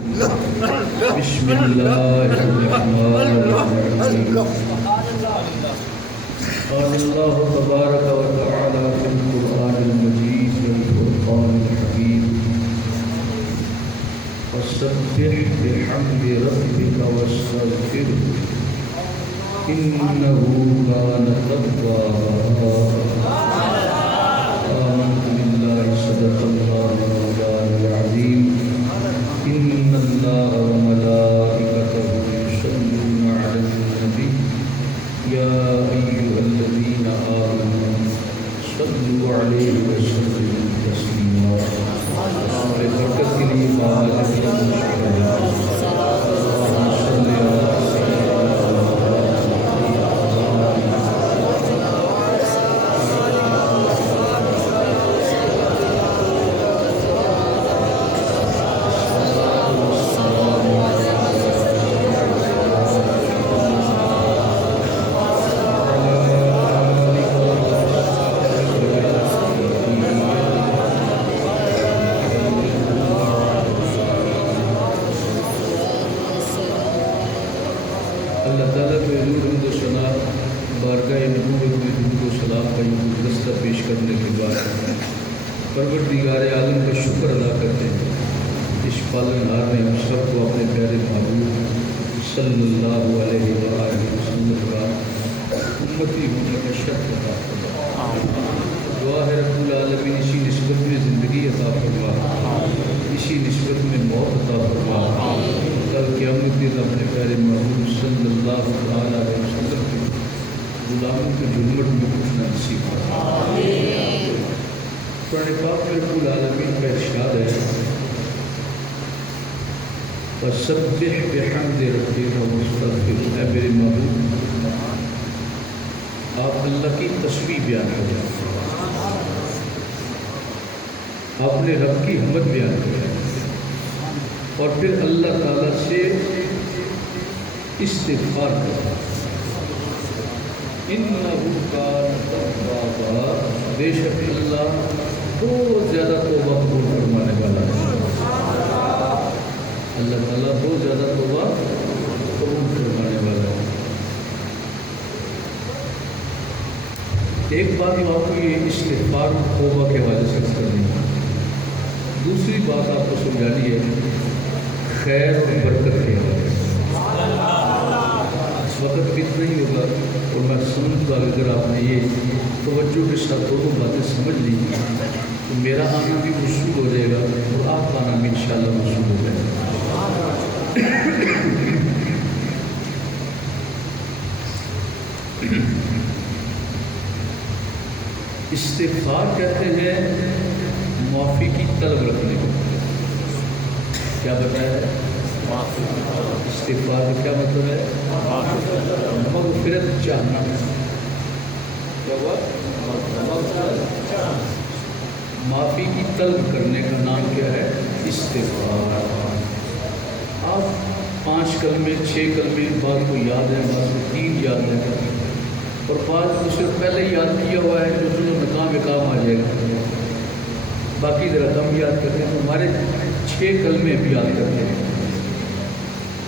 بسم اللہ الرحمن الرحیم قال اللہ تبارک و تعالی فی القرآن المجید والفرقان الحمید فسبح بحمد ربک واستغفرہ انہ کان توابا آمنت باللہ صدق اللہ مولانا العظیم ان اللہ وملائکتہ یصلون علی النبی یا ایھا الذین آمنوا صلوا علیہ وسلموا تسلیما برکت کے لیے اللہ تعالیٰ کو حضور حمد و ثنا بارگاہ نبوت میں درود و سلام کا یہ گلدستہ پیش کرنے کے بعد پروردگار عالم کا شکر ادا کرتے ہیں اس پالنہار نے ہم سب کو اپنے پیارے محبوب صلی اللہ علیہ وآلہ وسلم کا امتی ہونے کا شرف عطا فرما دعا ہے رب العالمین اسی نسبت میں زندگی عطا فرما اسی نسبت میں موت عطا فرما کل قیامت دن اپنے پیارے محبوب صلی اللہ علیہ وسلم کے غلاموں کے جھلمٹ میں اٹھنا نصیب فرما قرآن پاک میں رب العالمین کا ارشاد ہے فسبح بحمد ربک واستغفرہ اے میرے محبوب آپ اللہ کی تسبیح بیان کریں آپ نے رب کی حمد بیان کریں اور پھر اللہ تعالیٰ سے استغفار کریں انہ کان توابا بے شک اللہ بہت زیادہ توبہ قبول فرمانے والا ہے اللہ تعالیٰ بہت زیادہ توبہ قبول فرمانے والا ہے ایک بات آپ کو یہ استغفار توبہ کے حوالے سے کرنی ہے دوسری بات آپ کو سمجھانی ہے خیر اور برکت کے حوالے سے اس وقت اتنا ہی ہوگا اور میں سمجھ گا اگر آپ نے یہ توجہ کے ساتھ دونوں باتیں سمجھ لی تو میرا آنا بھی وصول ہو جائے گا اور آپ کا آنا بھی انشاءاللہ وصول ہو جائے گا استغفار کہتے ہیں معافی کی طلب رکھنے کو کیا بتایا ہے استغفار کا کیا مطلب ہے مغفرت چاہنا کیا ہوا معافی کی طلب کرنے کا نام کیا ہے استغفار آپ 5 کلمے 6 کلمے بعض کو یاد ہے بعض کو 3 یاد ہے اور بعض کو صرف پہلے ہی یاد کیا ہوا ہے جو نکام آ جائے گا باقی ذرا کم یاد کرتے ہیں تو ہمارے 6 کلمے بھی یاد کرتے ہیں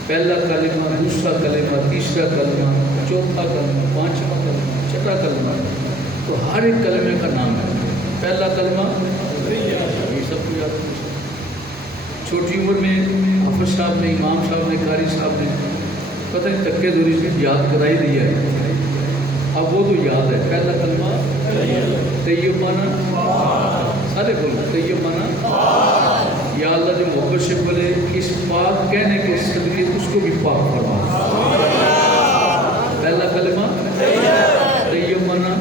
پہلا کلمہ دوسرا کلمہ تیسرا کلمہ چوتھا کلمہ 5واں کلمہ 6واں کلمہ تو ہر ایک کلمے کا نام ہے پہلا کلمہ یہ سب کو یاد کرتے چھوٹی عمر میں حافظ صاحب نے امام صاحب نے قاری صاحب نے پتہ نہیں تکے دوری سے یاد کرائی دیا ہے اب وہ تو یاد ہے پہلا کلمہ طیب مانا سارے بولو طیب مانا یا اللہ جو محبت سے بولے اس پاک کہنے کے صدقے اس کو بھی پاک فرما پہلا کلمہ طیب مانا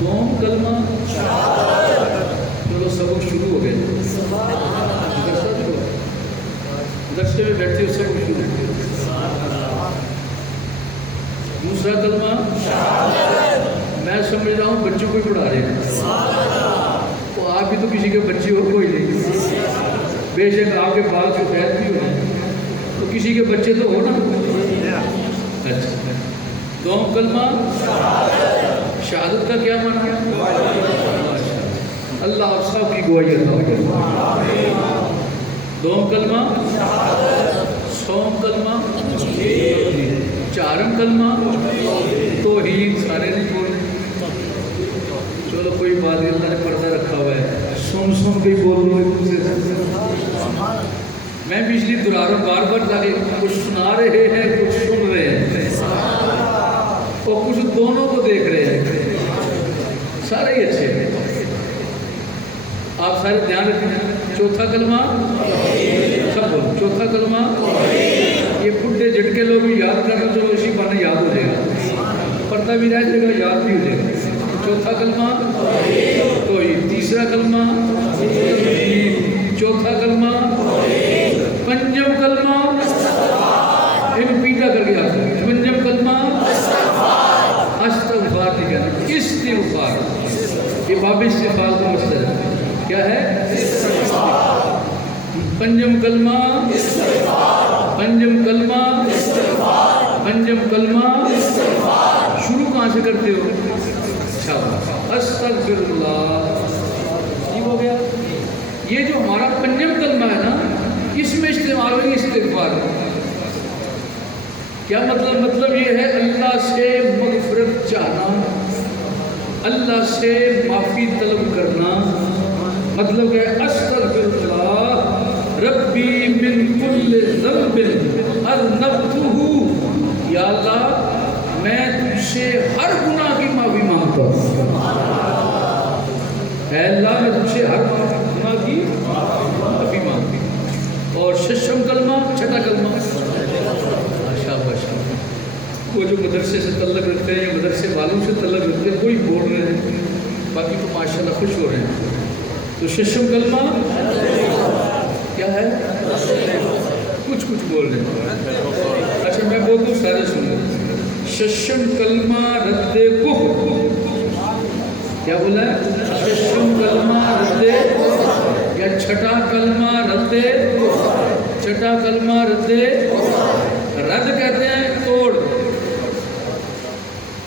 دوم کلمہ چلو سبق شروع ہو گئے درسے میں بیٹھے ہو سبق شروع ہو گئے دوسرا کلمہ میں سمجھ رہا ہوں بچوں کو ہی پڑھا رہے ہیں تو آپ بھی تو کسی کے بچے اور کوئی نہیں بے شک آپ کے پاس جو قید بھی ہو تو کسی کے بچے تو ہو نا اچھا دوم کلمہ شہادت کا کیا معنی ہے اللہ آپ سب کی گواہی عطا کرے دوم کلمہ سوم کلمہ چارم کلمہ توحید سارے نہیں بول رہے. چلو کوئی بات نہیں, اللہ نے پردہ رکھا ہوا ہے, سن کے بول رہے ہیں ایک دوسرے سے. میں پچھلی دورا رہا ہوں بار بار تاکہ کچھ سنا رہے ہیں کچھ سن رہے ہیں اور کچھ دونوں کو دیکھ رہے ہیں, سارے ہی اچھے ہیں. آپ سارے دھیان رکھیں. چوتھا کلمہ سب بولو, چوتھا کلمہ یہ بڈھے جھٹکے لوگ بھی یاد کرنا, چلو اسی بہانے یاد ہو جائے گا, پڑھتا بھی رہ جائے گا, یاد بھی ہو جائے گا. چوتھا کلمہ توحید, تیسرا کلمہ توحید, چوتھا کلمہ پنجم کلمہ ان پیٹا کر کے آتا ہے. پنجم کلمہ استغفار نہیں کہنا, استغفار. یہ باب استغفار کا مصدر ہے. کیا ہے؟ پنجم کلمہ پنجم کلمہ پنجم کلمہ. شروع کہاں سے کرتے ہو؟ استغفر اللہ. ٹھیک ہو گیا. یہ جو ہمارا پنجم کلمہ ہے نا, اس میں استعمال ہوگی استغفار. کیا مطلب؟ مطلب یہ ہے اللہ سے مغفرت چاہنا, اللہ سے معافی طلب کرنا. مطلب ہے استغفر اللہ ربی من کل ذنب اذنبتہ, یا اللہ میں تجھ سے ہر گناہ کی معافی مانگتا ہوں. اے اللہ میں تجھ سے ہر گناہ کی معافی مانگتی ہوں. اور ششم کلمہ, چھٹا کلمہ شاباش. وہ جو مدرسے سے تعلق رکھتے ہیں یا مدرسے والوں سے تعلق رکھتے ہیں وہی بول رہے ہیں, باقی تو ماشاءاللہ خوش ہو رہے ہیں. تو ششم کلمہ کیا ہے؟ کچھ بول رہے ہیں. اچھا میں بول دوں, سارے سنیں. ششم کلمہ رد کفر. کیا بولا ہے؟ ششم کلمہ رد, یا چھٹا کلمہ رد, چھٹا کلمہ رد. رد کہتے ہیں توڑ,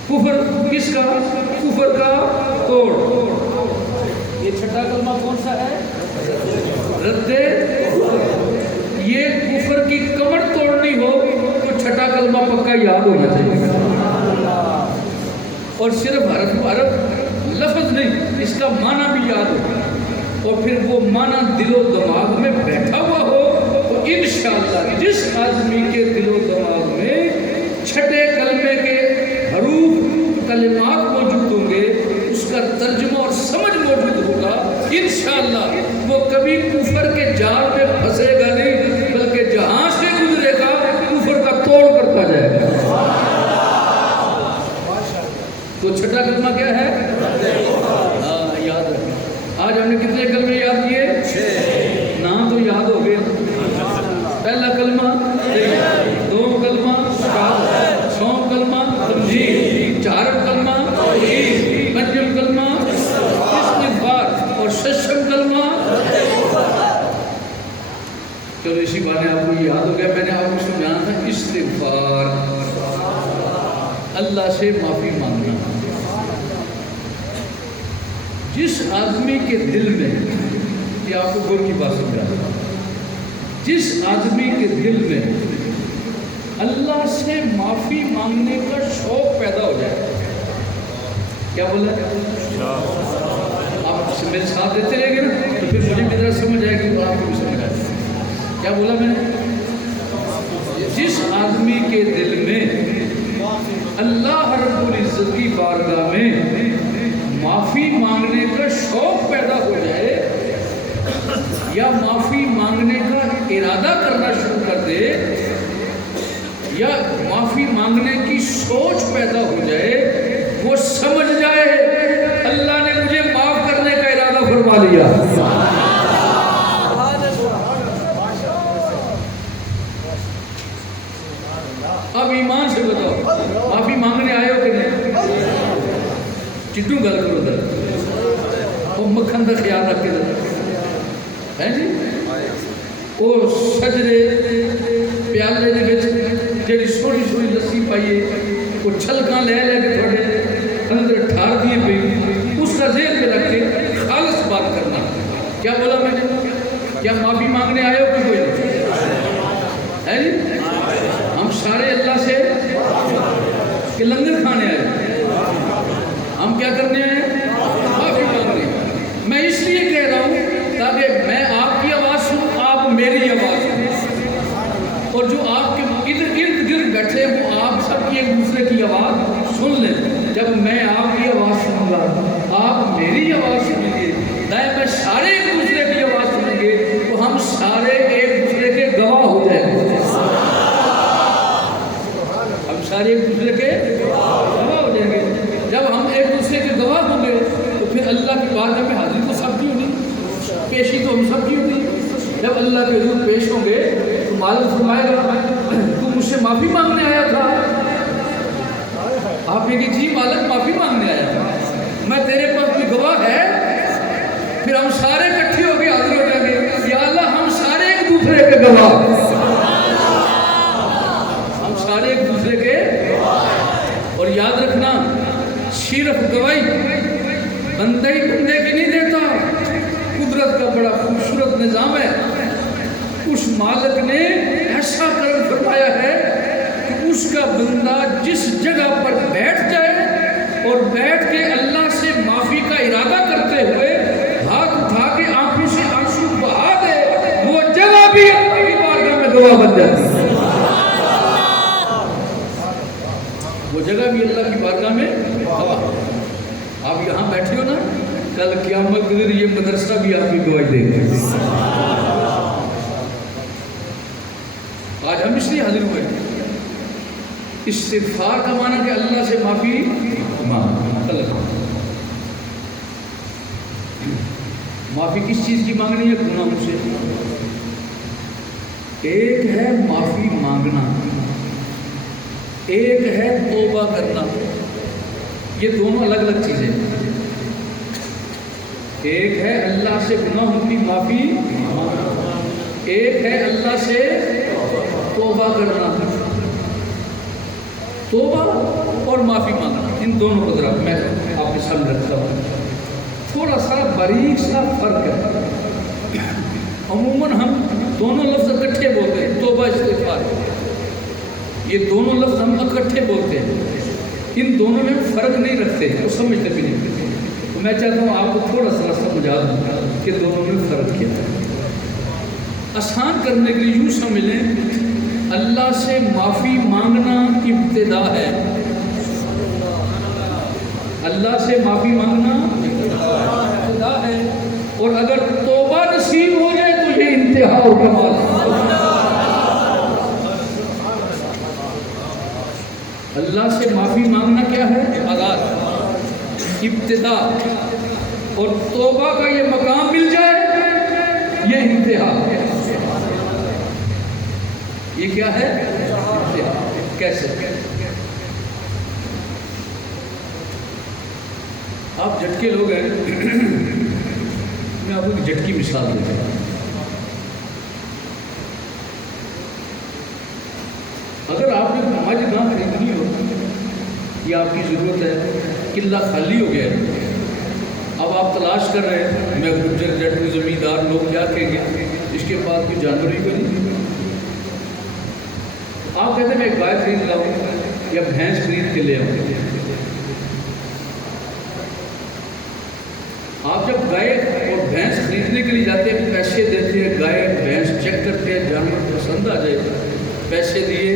کفر کس کا؟ کفر کا توڑ. یہ چھٹا کلمہ کون سا ہے؟ رد. یہ کفر کی کمر توڑنی ہو تو چھٹا کلمہ پکا یاد ہونا چاہیے. اور صرف حرف لفظ نہیں, اس کا معنی بھی یاد ہو, اور پھر وہ معنی دل و دماغ میں بیٹھا ہوا ہو تو انشاءاللہ جس آدمی کے دل و دماغ میں چھٹے کلمے کے حروف کلمات موجود ہوں گے, اس کا ترجمہ اور سمجھ موجود ہوگا, انشاءاللہ وہ کبھی کفر کے جال میں پھنسے گا نہیں, بلکہ جہاں سے گزرے گا کفر کا توڑ کرتا جائے گا. تو چھٹا کلمہ کیا ہے؟ ہاں یاد رکھیں. آج ہم نے کتنے کلمے یاد کیے؟ 6. نام تو یاد ہو گئے. پہلا کلمہ دوم کلمہ سوم کلمہ تمجید, چارم کلمہ توحید, پنجم کلمہ استغفار, اور ششم کلمہ. چلو اسی بارے آپ کو یاد ہو گیا. میں نے آپ کو سمجھانا تھا استغفار, اللہ سے معافی مانگنا. جس آدمی کے دل میں, یہ آپ کو غور کی بات سمجھا رہا ہوں, جس آدمی کے دل میں اللہ سے معافی مانگنے کا شوق پیدا ہو جائے. کیا بولا؟ آپ میرے ساتھ دیتے رہیں گے نا تو پھر مجھے میرا سمجھ آئے گی, تو آپ کو بھی سمجھ آئے گی. کیا بولا میں نے؟ جس آدمی کے دل میں اللہ رب العزت کی بارگاہ میں معافی مانگنے کا شوق پیدا ہو جائے, یا معافی مانگنے کا ارادہ کرنا شروع کر دے, یا معافی مانگنے کی سوچ پیدا ہو جائے, وہ سمجھ جائے اللہ نے مجھے معاف کرنے کا ارادہ فرما لیا. اب ایمان سے بتاؤ, معافی مانگنے آئے ہو کہ نہیں؟ چٹو گل کرو در, وہ مکھن کا خیال رکھ کے در ہے جی. وہ سجرے پیالے دے وچ جڑی سوڑی سوڑی لسی پائیے, وہ چھلکاں لے لے کے تھوڑے اندر ٹھار دیے پئی, اس کا ذہن میں رکھ کے خالص بات کرنا. کیا بولا میں نے؟ کیا معافی مانگنے آئے ہو کہ کوئی ہے جی؟ ہم سارے اللہ سے کہ لنگر کھانے آئے؟ ہم کیا کرنے آئے؟ معافی مانگنے۔ میں اس لیے کہہ رہا ہوں تاکہ میں آپ کی آواز سنوں، آپ میری آواز سنیں، اور جو آپ کے ارد گرد بیٹھے وہ آپ سب کی ایک دوسرے کی آواز سن لیں۔ جب میں آپ کی آواز سنوں گا، آپ میری آواز سنیں گے، میں سارے ایک دوسرے کی آواز سنیں گے، تو ہم سارے ایک دوسرے کے گواہ ہو جائیں گے۔ ہم سارے ایک دوسرے کے گواہ ہو جائیں گے۔ جب ہم ایک دوسرے کے گواہ ہوں گے تو پھر اللہ کی بارگاہ میں حاضری تو سب کی ہوگی، پیشی تو ہم سب کی ہوگی۔ جب اللہ کے حضور پیش ہوں گے تو مالک فرمائے گا تو مجھ سے معافی مانگنے آیا تھا؟ آپ یہ کہ جی مالک معافی مانگنے آیا تھا، میں تیرے پاس کوئی گواہ ہے؟ پھر ہم سارے اکٹھے ہو کے حاضر ہو جائیں گے، یا اللہ ہم سارے ایک دوسرے کے گواہ، ہم سارے ایک دوسرے کے۔ اور یاد رکھنا صرف گواہی بندے ہی بندے کی نہیں دیتا، قدرت کا بڑا خوبصورت نظام ہے۔ اس مالک نے ایسا کرم فرمایا ہے کہ اس کا بندہ جس جگہ پر بیٹھ جائے اور بیٹھ کے اللہ سے معافی کا ارادہ کرتے ہوئے ہاتھ اٹھا کے آنکھوں سے آنسو بہا دے، وہ جگہ بھی اللہ کی بارگاہ میں گواہ بن جاتی ہے۔ وہ جگہ بھی اللہ کی بارگاہ میں گواہ۔ آپ یہاں بیٹھے ہو نا، کل قیامت کے دن یہ مدرسہ بھی آپ کی گواہی دے گا۔ آج ہم اس لیے حاضر ہوئے، استغفار کا معنی کہ اللہ سے معافی مانگ۔ معافی کس چیز کی مانگنی ہے؟ گناہوں سے۔ ایک ہے معافی مانگنا، ایک ہے توبہ کرنا، یہ دونوں الگ الگ چیزیں ہیں۔ ایک ہے اللہ سے گناہوں کی معافی مانگنا، ایک ہے اللہ سے توبہ کرنا۔ توبہ اور معافی مانگنا، ان دونوں کو ذرا میں آپ کے سامنے رکھتا ہوں۔ تھوڑا سا باریک سا فرق ہے۔ عموماً ہم دونوں لفظ اکٹھے بولتے ہیں، توبہ استغفار، یہ دونوں لفظ ہم اکٹھے بولتے ہیں، ان دونوں میں فرق نہیں رکھتے، وہ سمجھتے بھی نہیں۔ تو میں چاہتا ہوں آپ کو تھوڑا سا سمجھا دوں کہ دونوں میں فرق کیا ہے۔ آسان کرنے کے لیے یوں سمجھ لیں، اللہ سے معافی مانگنا ابتدا ہے، اللہ سے معافی مانگنا ابتدا ہے، اور اگر توبہ نصیب ہو جائے تو یہ انتہا اور کمال ہے۔ اللہ سے معافی مانگنا کیا ہے؟ آغاز، ابتدا، اور توبہ کا یہ مقام مل جائے یہ انتہا۔ یہ کیا ہے؟ انتہا۔ کیسے؟ آپ جھٹکے لوگ ہیں، میں آپ کو ایک جھٹکی مثال دیتا ہوں۔ اگر آپ نے مجھ گاہ خریدنی ہو، یہ آپ کی ضرورت ہے، قلعہ خالی ہو گیا ہے، اب آپ تلاش کر رہے ہیں، میں گجر جٹ زمیندار لوگ کیا کہیں گے، اس کے بعد کوئی جانور ہی بنی۔ آپ کہتے ہیں میں ایک گائے خرید لاؤں یا بھینس خرید کے لے آؤں۔ آپ جب گائے اور بھینس خریدنے کے لیے جاتے ہیں، پیسے دیتے ہیں، گائے بھینس چیک کرتے ہیں، جانور پسند آ جائے، پیسے دیے،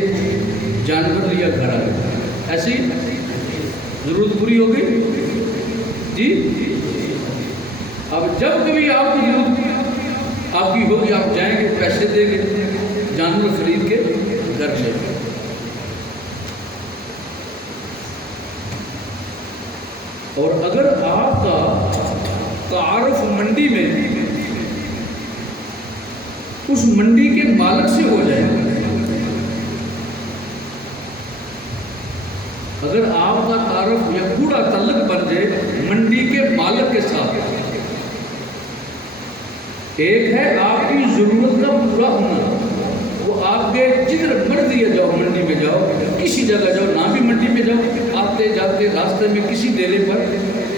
جانور لیا، گھر آ گیا، ایسی ضرورت پوری ہو گئی جی۔ اب جب کبھی آپ کی ضرورت آپ کی ہوگی، آپ جائیں گے، پیسے دیں گے، جانور خرید کے گھر لے گئے۔ اور اگر آپ کا تعارف منڈی میں اس منڈی کے مالک سے ہو جائے، اگر آپ کا تعارف یا پورا تعلق بن جائے منڈی کے مالک کے ساتھ، ایک ہے آپ کی ضرورت کا پورا ہونا، وہ آپ کے جدھر مرضی جاؤ، منڈی میں جاؤ، کسی جگہ جاؤ، نہ بھی منڈی میں جاؤ، آتے جاتے راستے میں کسی ڈیرے پر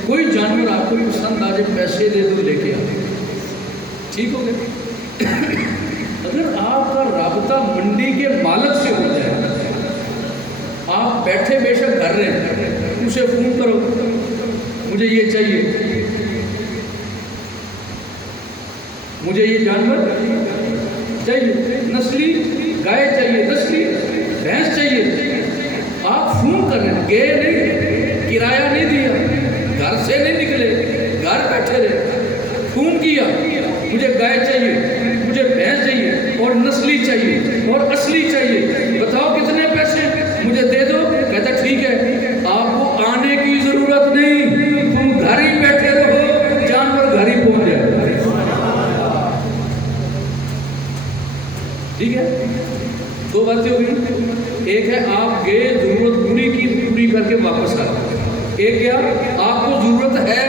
کوئی جانور آپ کو پسند آ جائے، پیسے دے دو، لے کے آؤ، ٹھیک ہو گئے۔ اگر آپ کا رابطہ منڈی کے مالک سے ہو جائے، آپ بیٹھے بے شک گھر رہے ہیں، اسے فون کرو مجھے یہ چاہیے، مجھے یہ جانور چاہیے، نسلی گائے چاہیے، نسلی بھینس چاہیے، آپ فون کر رہے ہیں، گئے نہیں، کرایہ نہیں دیا، گھر سے نہیں نکلے، گھر بیٹھے رہے، فون کیا مجھے گائے چاہیے، مجھے بھینس چاہیے اور نسلی چاہیے اور اصلی چاہیے، بتاؤ کتنے پیسے، مجھے دے دو، کہتا ٹھیک ہے، آپ کو آنے کی ضرورت نہیں، تم گھر ہی بیٹھے رہو، جانور گھر ہی پہنچ جائے، ٹھیک ہے؟ دو باتیں ہو گئی، ایک ہے آپ گئے ضرورت پوری کی، پوری کر کے واپس آئے، ایک کیا آپ کو ضرورت ہے،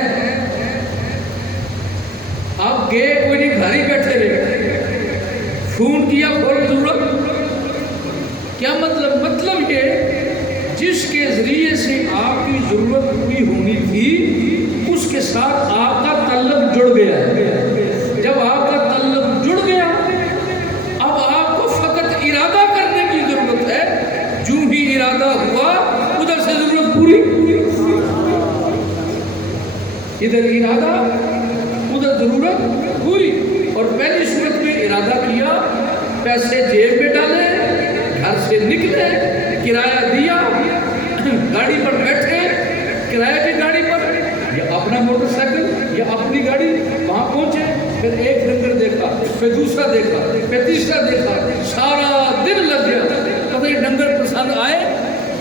آپ گئے کوئی نہیں، گھر ہی بیٹھے رہے، فون کیا فوراً ضرورت، کیا مطلب؟ مطلب یہ جس کے ذریعے سے آپ کی ضرورت پوری ہونی تھی اس کے ساتھ آپ کا تعلق جڑ گیا ہے، جب آپ کا تعلق جڑ گیا اب آپ کو فقط ارادہ کرنے کی ضرورت ہے، جو ہی ارادہ ہوا ادھر سے ضرورت پوری، ادھر ارادہ ادھر ضرورت پوری، اور پہلی صورت میں ارادہ کیا، پیسے جیب میں ڈالے، گھر سے نکلے، کرایہ دیا، گاڑی پر بیٹھے، کرایہ کی گاڑی پر یا اپنا موٹر سائیکل یا اپنی گاڑی، وہاں پہنچے، پھر ایک ڈنگر دیکھا، پھر دوسرا دیکھا، پھر تیسرا دیکھا، سارا دن لگ گیا، پتہ نہیں ڈنگر پسند آئے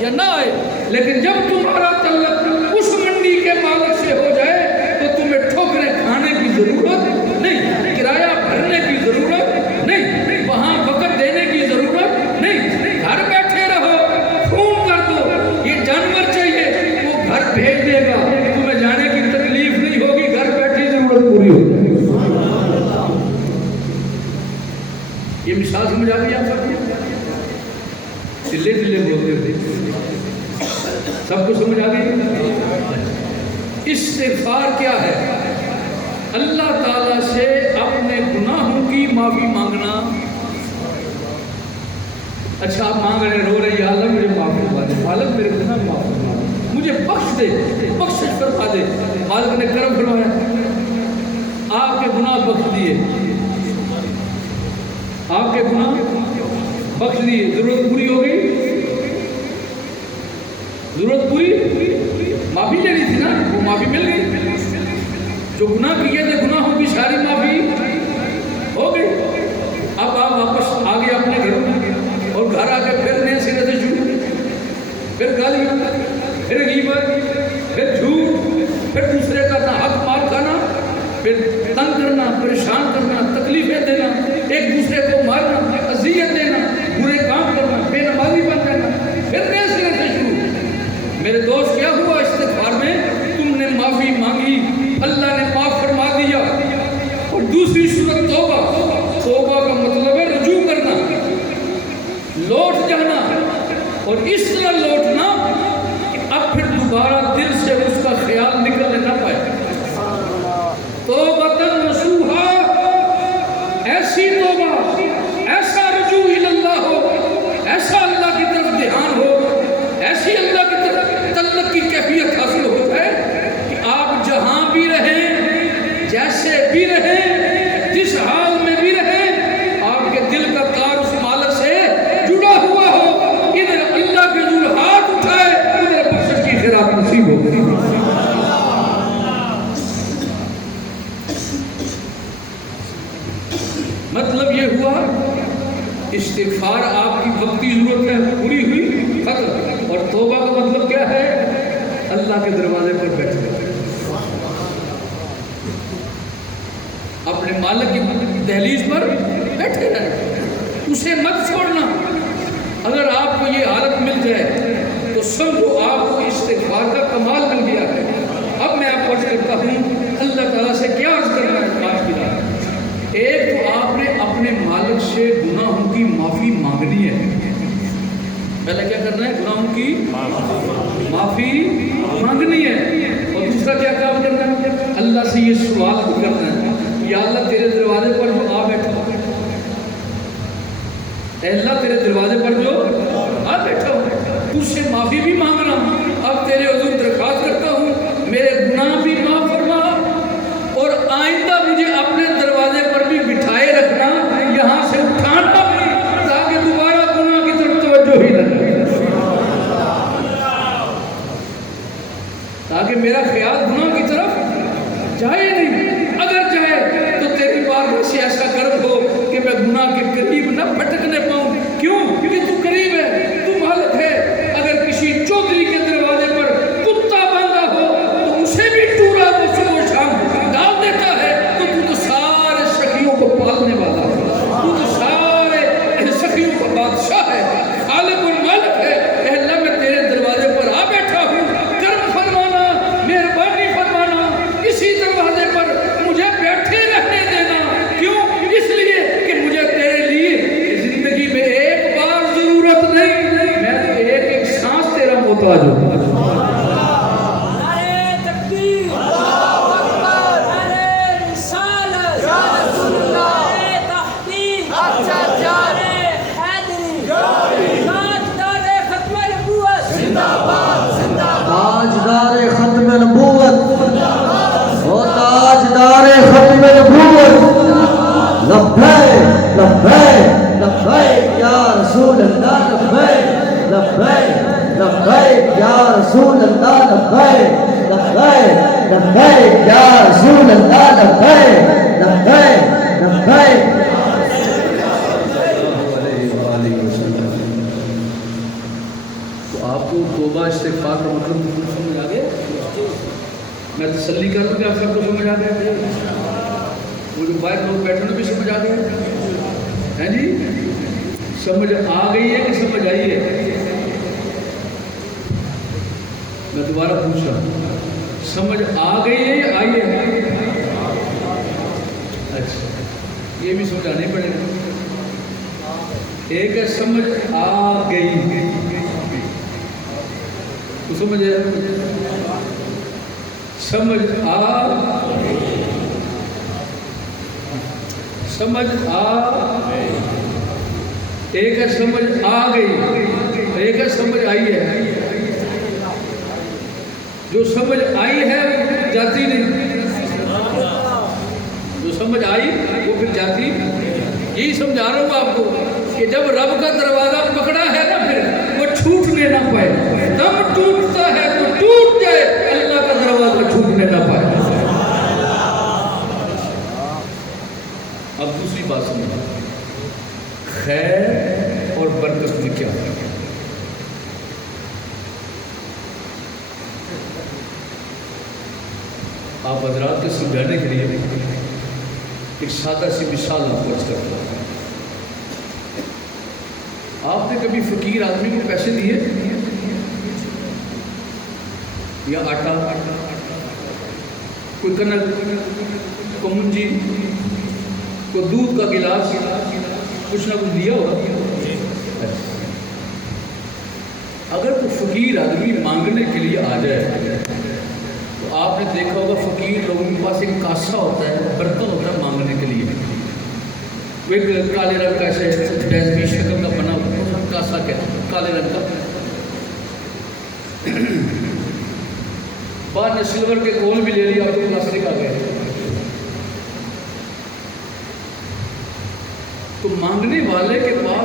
یا نہ آئے، لیکن جب تمہارا تعلق اس منڈی کے مالک سے ہو جائے تو تمہیں ٹھوکریں کھانے کی ضرورت نہیں، کرایہ بھرنے کی ضرورت نہیں، وہاں وقت دینے کی ضرورت نہیں، گھر بیٹھے رہو، فون کر دو یہ جانور چاہیے، وہ گھر بھیج دے گا، تمہیں جانے کی تکلیف نہیں ہوگی، گھر بیٹھے ضرورت پوری ہو جائے گی۔ یہ مثال سمجھ آ گئی آپ سب کو؟ دلے دلے بولتے تھے، سب کو سمجھ آ گئی؟ استغفار کیا ہے؟ اللہ تعالیٰ سے اپنے گناہوں کی معافی مانگنا۔ اچھا آپ مانگ رہے رو رہے، یا اللہ مجھے معاف کروا دے، مالک میرے گناہ معاف کروا دے، مجھے بخش دے، بخشش فرما دے، مالک نے کرم فرمایا، آپ کے گناہ بخش دیے، آپ کے گناہ بخش دیے، ضرورت پوری ہو گئی، ضرورت پوری، معافی لینی تھی نا، وہ معافی مل گئی، جو گناہ کیے تھے گناہوں کی ساری معافی ہو گئی، اب آپ واپس آ گئے اپنے گھروں میں، اور گھر آ کے پھر نئے سرے سے شروع، پھر گالیاں، پھر غیبت، پھر جھوٹ، پھر دوسرے کا ناحق مال کھانا، پھر تنگ کرنا، پریشان کرنا، تکلیفیں دینا، ایک دوسرے کو مارنا، اذیت دینا، برے کام کرنا، بے نمازی بن جانا، پھر نئے سرے سے شروع۔ میرے دوست کیا ہوا استغفار میں؟ تم نے معافی مانگی، اللہ نے معاف فرما دیا، اور دوسری صورت توبہ، توبہ کا مطلب ہے رجوع کرنا، لوٹ جانا، اور اس طرح لوٹنا کہ اب پھر دوبارہ دل سے اس کا خیال نکلنے نہ پائے، توبۃ نصوحا، ایسی توبہ، ایسا رجوع اللہ ہو، ایسا اللہ کی طرف دھیان ہو، ایسی اللہ کی طرف تعلق کی کیفیت حاصل ہو جائے کہ آپ جہاں بھی رہیں، جیسے بھی رہیں، جس حال میں بھی رہیں، آپ کے دل کا تار اس مالک سے جڑا ہوا ہو، ادھر اللہ کے ذل ہاتھ اٹھائے، ادھر بخشش کی خیرات نصیب ہو گئی۔ مطلب یہ ہوا استغفار آپ کی وقتی ضرورت ہے پوری ہوئی، ختم، اور توبہ کا مطلب کیا ہے؟ اللہ کے دروازے پر بیٹھ گئے، اپنے مالک کی دہلیز پر بیٹھے رہے، اسے مت چھوڑنا۔ اگر آپ کو یہ حالت مل جائے تو سمجھو آپ کو استغفار کا کمال مل گیا ہے۔ اب میں آپ کو عرض کرتا ہوں اللہ تعالیٰ سے کیا عرض کرنا ہے آج کی رات۔ ایک تو آپ نے اپنے مالک سے گناہوں کی معافی مانگنی ہے، پہلے کیا کرنا ہے؟ گناہوں کی معافی مانگنی ہے، اور دوسرا کیا کام کرنا ہے؟ اللہ سے یہ سوال کرنا ہے، یا اللہ تیرے دروازے پر جو آ بیٹھا اے اللہ تیرے دروازے پر جو آ بیٹھا ہوں، تجھ سے معافی بھی مانگ رہا ہوں، اب تیرے حضور درخواست کرتا ہوں میرے گناہ بھی معاف فرما، اور آئندہ مجھے اپنے دروازے پر بھی بٹھائے رکھنا، یہاں سے اٹھانا بھی، تاکہ دوبارہ گناہ کی طرف توجہ ہی نہ کرے، تاکہ میرا خیال گناہ کی طرف جائے نہیں، اگر جائے تو تیری بارگاہ سے ایسا کرم ہو کہ میں گناہ کے قریب نہ پھٹکنے پاؤں، کیوں؟ کیونکہ تو قریب ہے، تو مالک ہے، اگر کسی چودھری کے دروازے پر کتا بندہ ہو تو اسے بھی ٹورا وہ صبح و شام ڈال دیتا ہے، تو سارے سخیوں کو پالنے والا ہے، تو سارے سخیوں کا بادشاہ ہے، خالق اور مالک ہے، اے اللہ میں تیرے دروازے پر آ بیٹھا ہوں، کرم فرمانا، مہربانی فرمانا، اسی دروازے پر مجھے بیٹھے رہنے دینا، کیوں؟ اس لیے کہ مجھے تیرے لیے زندگی میں ایک بار ضرورت نہیں، میں تو ایک ایک سانس تیرا محتاج ہوں۔ تاجدار ختم نبوت، او تاجدار ختم نبوت، لبیک لبیک لبیک یا رسول اللہ، لبیک لبیک لبیک یا رسول اللہ، لبیک لبیک لبیک یا رسول اللہ، لبیک لبیک لبیک۔ تو آپ کو توبہ استغفار کا مطلب سمجھ آ گیا؟ میں تسلی کر دوں کہ آپ سب کو سمجھ آ گیا، وہ جو باہر لوگ بیٹھے بھی سمجھ آ گیا ہے جی؟ سمجھ آ گئی ہے کہ سمجھ آئی ہے؟ میں دوبارہ پوچھ رہا ہوں، سمجھ آ گئی ہے یا آئی ہے؟ اچھا، یہ بھی سمجھانے پڑے گا۔ ایک ہے سمجھ آ گئی، تو سمجھ سمجھ ایک ہے سمجھ آ گئی، ایک ہے سمجھ آئی ہے۔ جو سمجھ آئی ہے وہ جاتی نہیں، جو سمجھ آئی وہ پھر جاتی۔ یہی سمجھا رہا ہوں آپ کو کہ جب رب کا دروازہ پکڑا ہے نا پھر وہ چھوٹنے نہ پائے، دم ٹوٹتا ہے تو ٹوٹ جائے، اللہ کا دروازہ چھوٹنے نہ پائے۔ اب دوسری بات سمجھو، خیر اور برکت میں کیا ہے؟ آپ حضرات کے سمجھانے کے لیے ایک سادہ سی مثال آپ کو عرض کرتا ہوں۔ آپ نے کبھی فقیر آدمی کو پیسے دیے یا آٹا، کوئی کنک، کوئی منجی، کوئی دودھ کا گلاس، کچھ نہ کچھ دیا ہوگا؟ اگر کوئی فقیر آدمی مانگنے کے لیے آ جائے تو آپ نے دیکھا ہوگا فقیر لوگوں کے پاس ایک کاسا ہوتا ہے، برتن ہوتا ہے مانگنے کے لیے، وہ ایک کالے رنگ کا ایسے ڈیزبی شکل کا بنا ہوتا ہے، کاسا کہتے ہیں، کالے رنگ کا۔ بعد نے سلور کے کول بھی لے لیا، آپ کو پلاسٹک آ گئے۔ تو مانگنے والے کے پاس